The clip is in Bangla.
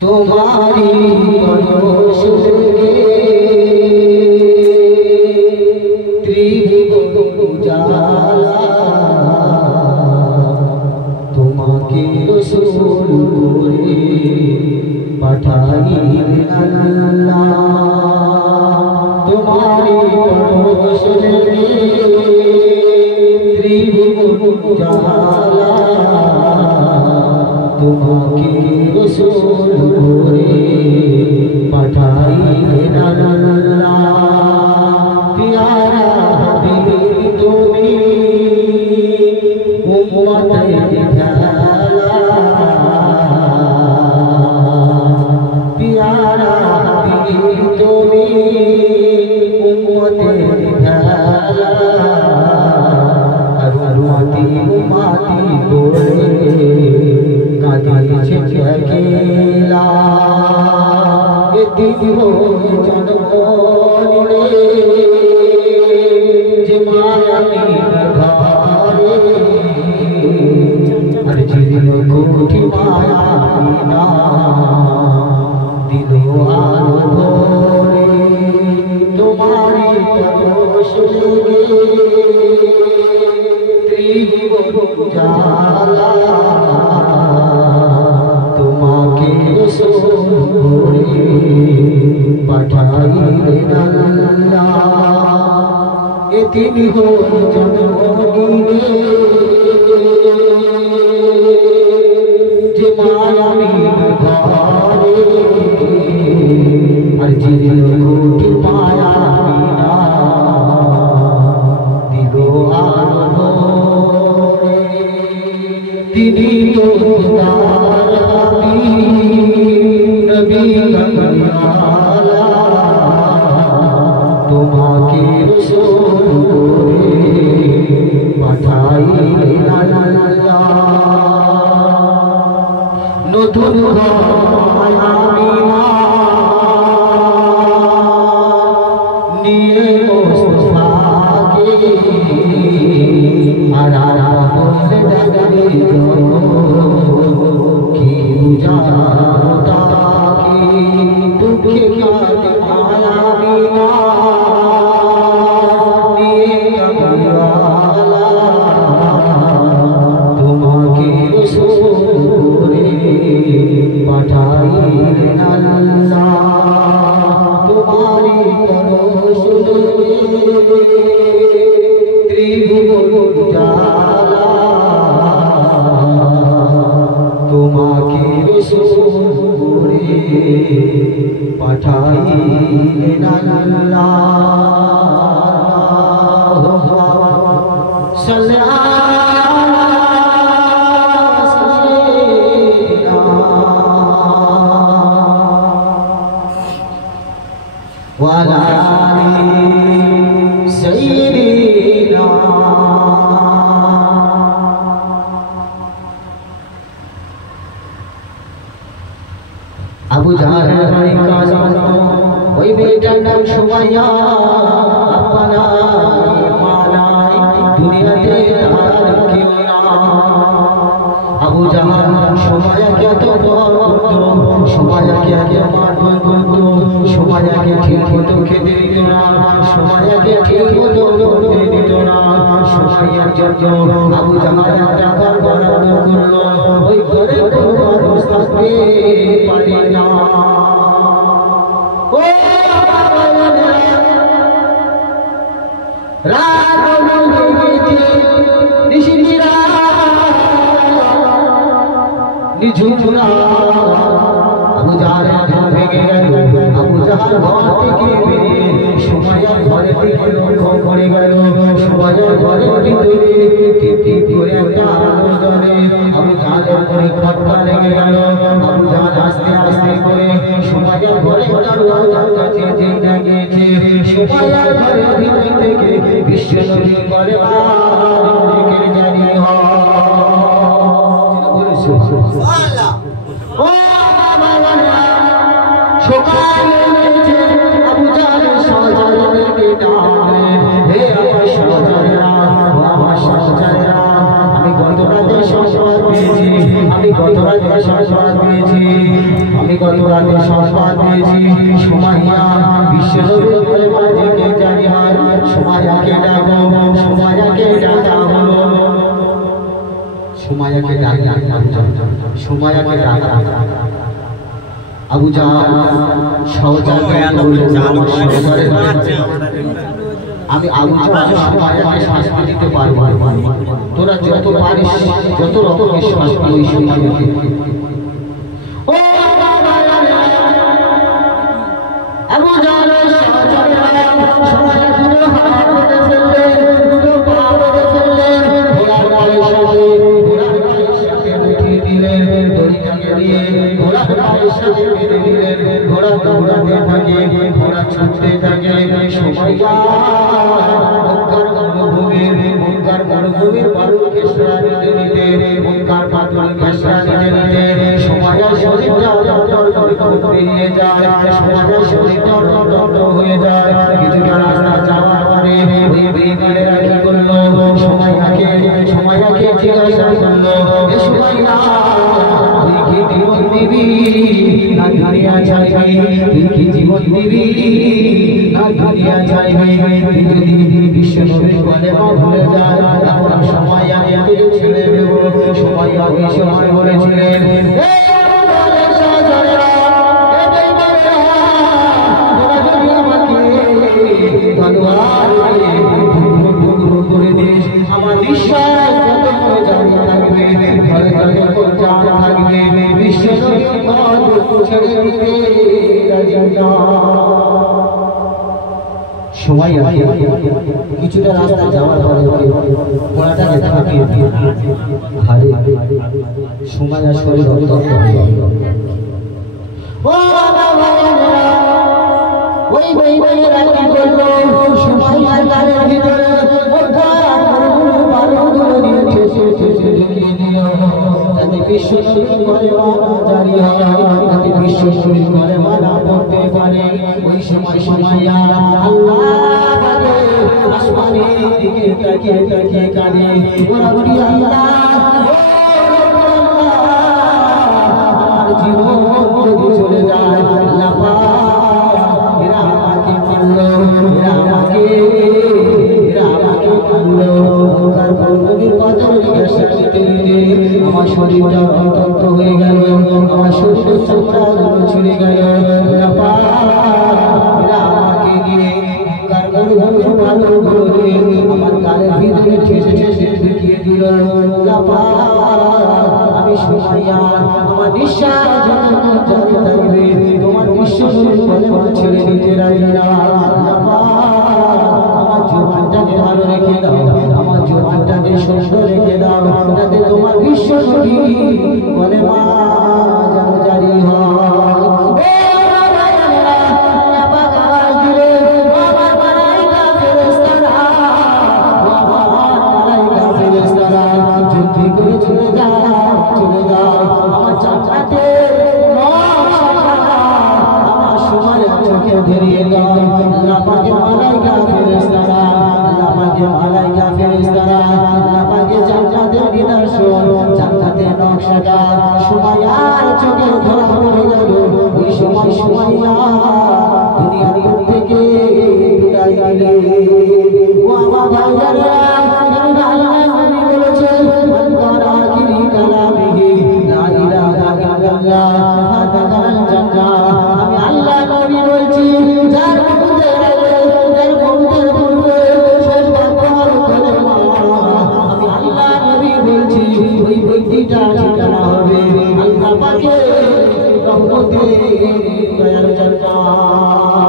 तुम्हारी परोस त्रिभुवन उजाला तुम्हाके रसूल करे पाठाइलेन अल्लाह। तुम्हारी परोस त्रिभुवन उजाला तुम्हाके रसूल करे पाठाइलेन अल्लाह। प्यारा हबीब तुमी उम्मतेर भला, प्यारा हबीब तुमी उम्मतेर भला। माटी माटी बोले कादिছে কেলা এ দিন হয়ে জন্ম নিলে যে মায়াবীর ঘরে আর জীবন কোটি মায়া বিনা দিল আলো ভরে। তোমারি পরশ লেগে त्रिभुवन उजाला तुम्हाके रसूल करे पाठाइलेन अल्लाह। ए तिनि हन जन्मदिने जे मायाबीर घरे আর জীবন কোটি মায়া বিনা দিল আলো। তিনি তো খোদার হাবিব নবী কামলিওয়ালা তোমাকে রসূল করে পাঠাইলেন আল্লাহ। নতুন মায়াবিনা নিয়ে মুস্তাফাকে আরা বলতে ডাকে কি বুঝাতা কি দুঃখে কাঁদে মায়াবিনা নিয়ে কামলিওয়ালা তোমাকে রসূল করে পাঠাইলেন আল্লাহ। তোমারি পরশ त्रिभुवन उजाला तुम्हाके रसूल करे पाठाइलेन अल्लाह। वाला सैयदना আবু জাহেল বাড়ি কাজান ওই মেয়েটার নাম সুমাইয়া। আপনা মানাই দুনিয়াতে তার কেউ না। আবু জাহেল সুমাইয়াকে এত ভয় করত, সুমাইয়াকে এত মারধর করত, সুমাইয়াকে ঠিক মতো খেতে দিত না, সুমাইয়াকে ঠিক মতো পড়তে দিত না। সুমাইয়ার জন্য আবু জাহেল একটা ঘর বরাদ্দ করলো, ওই ঘরে কোনো মানুষ থাকতে পারে না। ও রাত হয়ে গেছে, নিশিরা নিঝুম আবু জাহেল ঘর ভেঙে গেল। আবু জাহেল ঘর থেকে বেরিয়ে সুমাইয়ার ঘরের দিকে লক্ষ্য করে গেল। সুমাইয়ার ঘরের ভিতরে টিপ টিপ করে একটা আলো জ্বলে। আবু জাহেলের ঘরে খটকা লেগে গেল। আবু জাহেল আস্তে আস্তে করে সুমাইয়ার ঘরে দরওয়াজার কাছে যেতে গিয়েছে। সুমাইয়ার ঘরের ভিতর থেকে বিশ্বনবীর ঘরে জিকির জারি হয়। সুবহানাল্লাহ। ও বাবারা সকালে উঠে আবু জাহেল শাহজালালকে ডাকলেন, হে আমার শাহজালাল, ও আমার শাহজালাল, আমি গত রাতে সংবাদ পেয়েছি আমি গত রাতে সংবাদ পেয়েছি, আমি গত রাতে সংবাদ পেয়েছি সুমাইয়া বিশ্বনবীর ঘরে মাঝে জানি হয় সুমাইয়াকে ডাকো, সুমাইয়াকে ডাকা হলো, সুমাইয়াকে ডাকা, সুমাইয়াকে ডাকা। আবু জাহাল আমি আবু জাহাল সুমাইয়াকে শাস্তি দিতে পারবো, তোরা যত পারিস যত রকমের শাস্তি ওই সুমাইয়াকে। ও আবু জাহাল ঘোড়া দৌড়াতে থাকে, ঘোড়া ছুটতে থাকে, সুমাইয়া মক্কার মরুভূমির বালু খেসরা নিতে নিতে, মক্কার পাথর খেসরা নিতে নিতে সুমাইয়া শরীরটা বেরিয়ে যায়, সুমাইয়া শরীরটা রক্ত হয়ে যায়। কিছুটা রাস্তা যাওয়ার পরে ওই বেঈমানেরা কি করলো, সুমাইয়াকে জিজ্ঞাসা করলো, এ সুমাইয়া তুই কি জীবন দিবি না দুনিয়া চাইবি, তুই কি জীবন দিবি না দুনিয়া চাইবি? তুই যদি বিশ্বনবীর কলেমা ভুলে যায় তখন সুমাইয়াকে তুই ছেড়ে দেব। সুমাইয়া ওই সময় বলেছিলেন, আমার নিঃশ্বাস যতক্ষণ জারি থাকবে, ঘরে যতক্ষণ জান থাকবে, বিশ্বনবীর পথ ছেড়ে দিতে রাজি না। সুমাইয়া কিছুটা রাস্তা যাওয়ার পরে ঘোড়াটাকে থামিয়ে হারে সুমাইয়া শরীর অত্যন্ত ওই বেঈমানেরা কি করলো, সুমাইয়ার গালের ভিতরে বিশ্বনবীর কলেমা জারি হয়, যাতে বিশ্বনবীর কলেমা না পড়তে পারে। ওই সময় সুমাইয়া আল্লাহ পাকে আসমানের দিকে তাকিয়ে তাকিয়ে কাঁদে, ও রব্বি আল্লাহ, আমার জীবন যদি চলে যায়, আল্লাহ পাক এরা আমাকে মারলো, এরা আমাকে মারলো। মক্কার মরুভূমির পাথর খেসরা নিতে নিতে আমার শরীরটা অত্যন্ত হয়ে গেল, আমার শরীরের চামড়াগুলো ছিঁড়ে গেল। এরা আমাকে নিয়ে মক্কার মরুভূমির বালুগুলো দিয়ে আমার গালের ভিতরে ঠেসে ঠেসে ঢুকিয়ে দিল। আমি সুমাইয়া আমার নিঃশ্বাস যতক্ষণ জারি থাকবে তোমার বিশ্বনবীর কলেমা ছেড়ে দিতে রাজি না। আমার জবানটাকে ভালো রেখে দাও, আমার জবানটাকে সুন্দর রেখে দাও, যাতে তোমার বিশ্বনবীর কলেমা যেন জারি হয়। ধরিয়ে দাও, আল্লাহ পাকের মালাইকা ফেরেশতারা, আল্লাহ পাকের মালাইকা ফেরেশতারা, আল্লাহ পাকের জান্নাতের নিদর্শন, জান্নাতের নকশাটা সুমাইয়ার চোখে ধরা পড়ে গেল। ওই সময় সুমাইয়া দুনিয়ার বুক থেকে বিদায় নিলেন। ও আমার ভাইজানেরা, আল্লাহ নবী বলেছেন, মান ক্বারা আখিরি কালামিহি লা ইলাহা ইল্লাল্লাহ ফাতাকাল জান্নাহ। আমি আল্লাহ নবী বলছি, যার মুখের পূর্বে শেষ বাক্য হলো কালেমা, আমি আল্লাহ নবী বলছি ওই ব্যক্তিটা ঠিকানা হবে আল্লাহ পাকের রহমতে দয়ার জান্নাত।